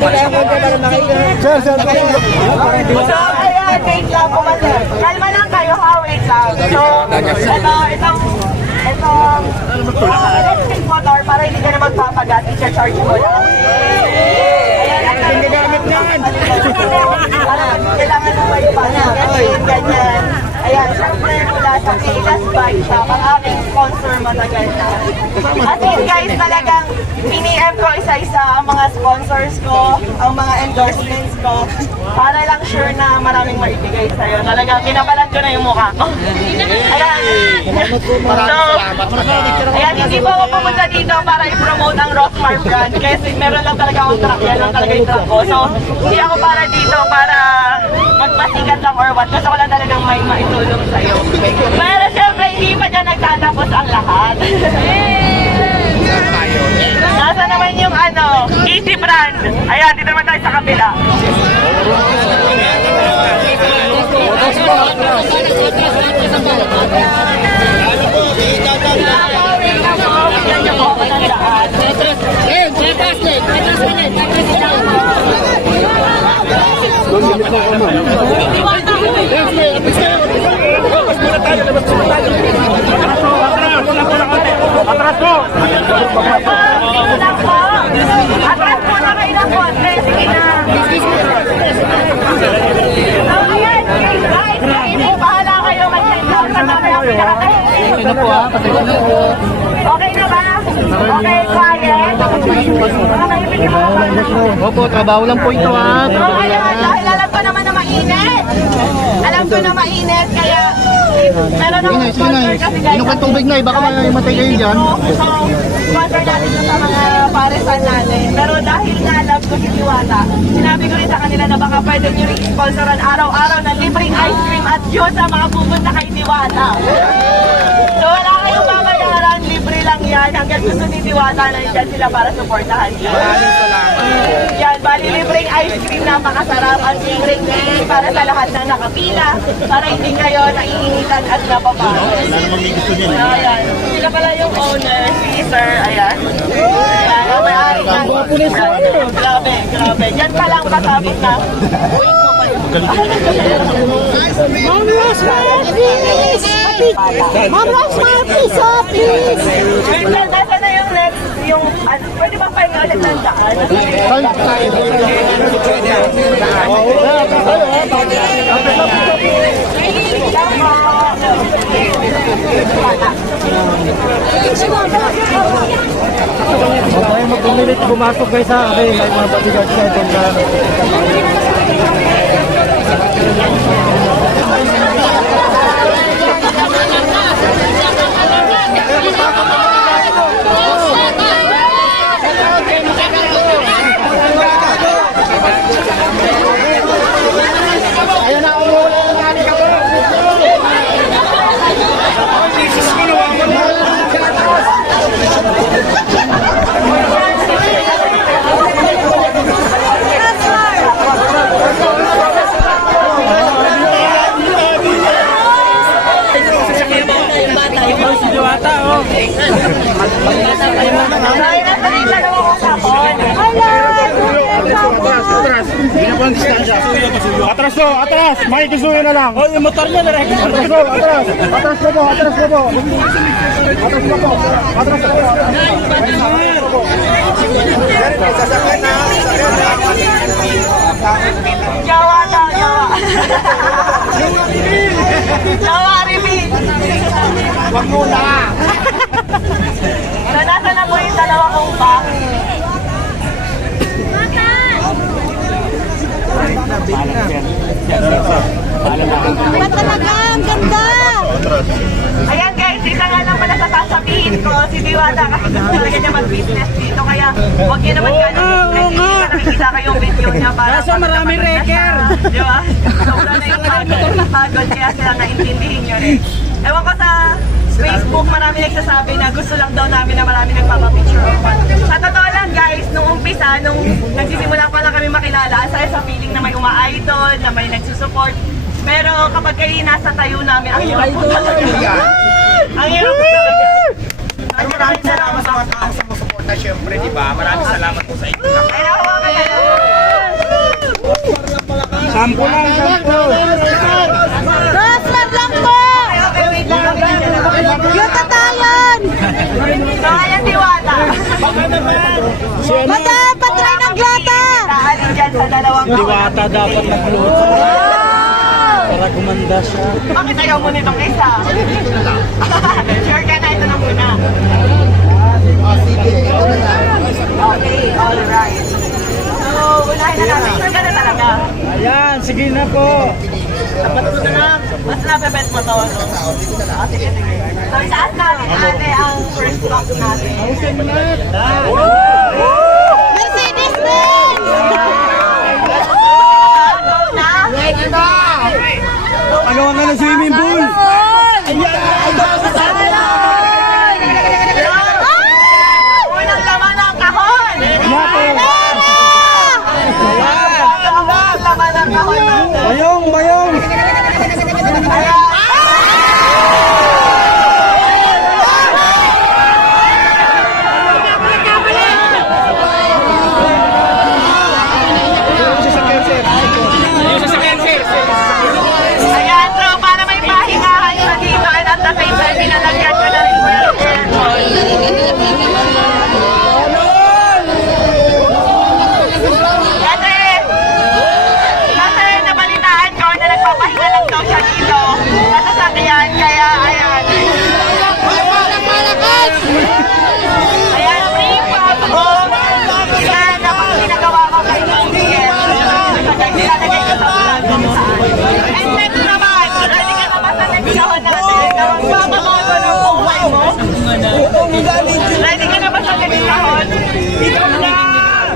para makita. Sir, sir, So, ayan, wait lang po kasi. Kalma lang kayo ha, wait lang. So, ito, itong, itong, electric motor para hindi ka na magpapagat, i-charge mo lang. Ayan, ang ginagamit yan. Kailangan mo kayo pa na. Ganyan, ganyan. Ayan, syempre mula sa Pilas Bike Shop, ang aking sponsor matagal na. At yun guys, talagang piniem ko isa-isa ang mga sponsors ko, ang mga endorsements ko, para lang sure na maraming maibigay sa'yo. Talagang kinabalan ko na yung mukha ko. Ayan. So, ayan, hindi po ako pumunta dito para i-promote ang Rockmar brand kasi meron lang talaga akong truck, yan lang talaga yung truck ko. So, hindi ako para dito para magpasikat lang or what. Gusto ko lang talagang may maitulong sa'yo. Pero syempre, hindi pa dyan nagtatapos ang lahat. Nasa naman yung ano, Easy Brand. Ayan, dito naman tayo sa kabila. Bigyan niyo po. Atras po! Po! Atras po na kayo Opo, trabaho lang po ito ha. Dahil alam ko naman na mainit. Alam ko na mainit, kaya Inay, sige sponsor Inay. kasi guys. Inom ka tubig na, baka mamatay kayo dyan. So, sponsor natin ito sa mga paresan natin. Pero dahil nga love ko si Diwata, sinabi ko rin sa kanila na baka pwede nyo rin sponsoran araw-araw ng libreng ice cream at juice sa mga pupunta kay Diwata. So wala babayaran, libre lang yan. Hanggang gusto ni Diwata na dyan sila para supportahan niyo. Yan, bali libreng ice cream, napakasarap at libreng cake para sa lahat ng nakapila para hindi kayo naiinitan at napapagod. Ayan. Sila pala yung owner, si Sir, ayan. Ayan, ang may-ari ng... Grabe, grabe. Yan pa lang kasabot na. Uy, Ma'am Rosmar, please! Ma'am Rosmar, please, oh, please! Nasa na yung yung, ano, pwede ba pahinga ulit ng daan? Huwag kayo mag-umilit pumasok kayo sa akin. May mga bodyguard sa ito Atras po! Atras! Makikisuyo na lang! Oh, yung motor niya na rin! Atras po! Atras! Atras po po! Atras po po! Atras po po! Atras po po! Jawa na, Jawa. Jawa, repeat. Wag muna! So, nasa na po yung dalawa kong box? Ba talaga? Ang ganda! Ayan guys, isa nga lang pala sa sasabihin ko, si Diwata kasi talaga niya mag-business dito. Kaya huwag niyo naman ka na-business dito. Nakikita ko yung video niya para Kaso marami reker. Di ba? Sobra na yung pagod. Pagod kaya sila naintindihin niyo rin. Ewan ko sa Facebook, marami nagsasabi na gusto lang daw namin na marami nagpapapicture. Sa totoo lang guys, nung umpisa, nung nagsisimula pa lang kami makilala, saya sa feeling na may uma-idol, na may nagsusupport. Pero kapag kayo nasa tayo namin, ang hirap po talaga. ang hirap po talaga. Ay, maraming salamat sa mga taong sumusuporta, syempre, di ba? Maraming salamat po sa inyo. Sampo lang, sampo! Kaya diwata. Bata, patry ng glata! Dahil dyan sa dalawang Diwata dapat nagluhod sa para gumanda siya. Bakit ayaw mo nitong isa? sure ka na, ito na muna. Okay, alright. So, unahin na natin. Sure ka na talaga. Ayan, sige na po. Dapat mo na lang. Mas napebet mo to, no? Ah, sige, sige. So, isaas natin, ate, ang first box natin. Mercedes-Benz! Go na! Ano ang ano swimming pool?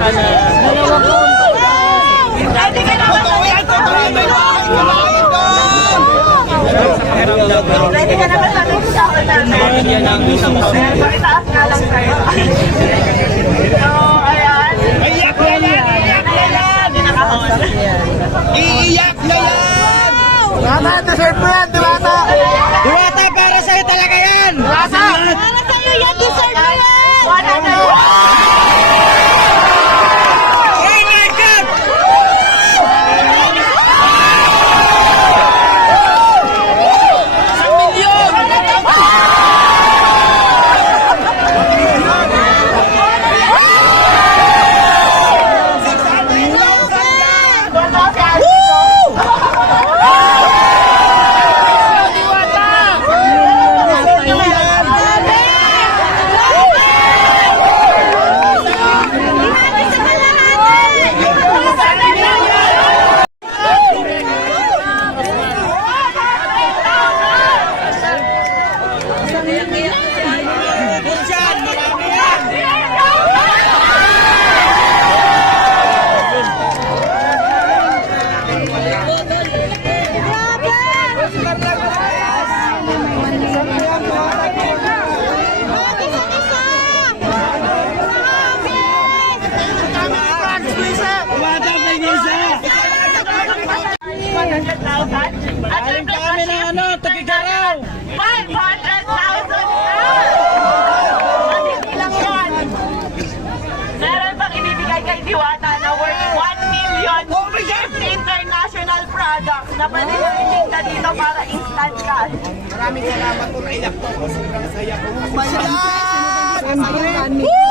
Pwede ka naman sa akin sa ako namin. Pakitaas nga lang sa'yo. So, ayan. Iiyak na yan! Iiyak na yan! Iiyak na yan! Mama, deserve mo yan, Diwata! Diwata, para sa'yo talaga yan! Diwata! Para sa'yo yan, deserve mo yan! 100! Galing kami ng ano, Tagigaraw. 500,000 At hindi lang yan. Meron pang ibibigay kay Diwata na worth 1 million gift international products na pwede itinda dito para instant cash. Maraming salamat po. Naiyak po. Sobrang saya po. Woo!